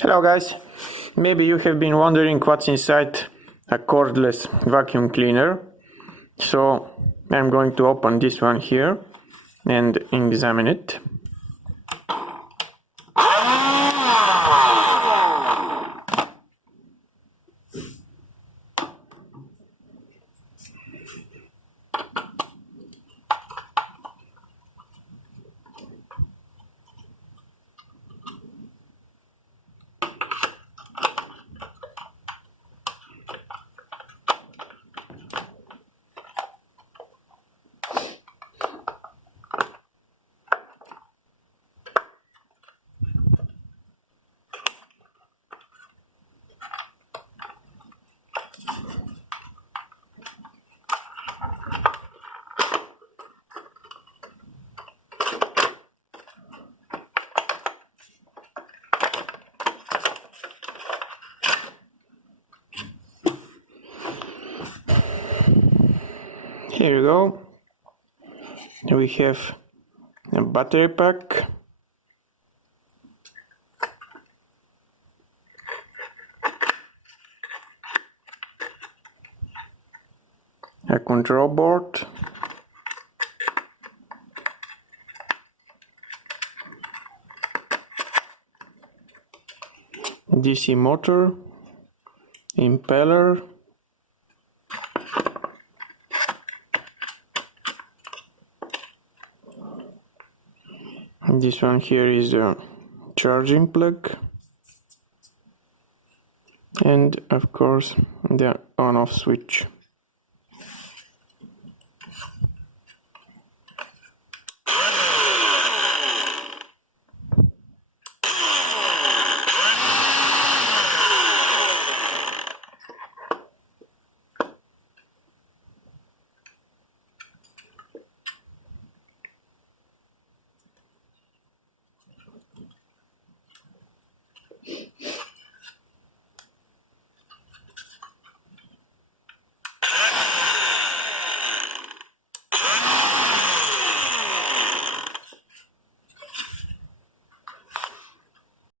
Hello guys, maybe you have been wondering what's inside a cordless vacuum cleaner. So I'm going to open this one here and examine it. Here you go. We have a battery pack, a control board, DC motor, impeller, this one here is the charging plug, and of course the on-off switch.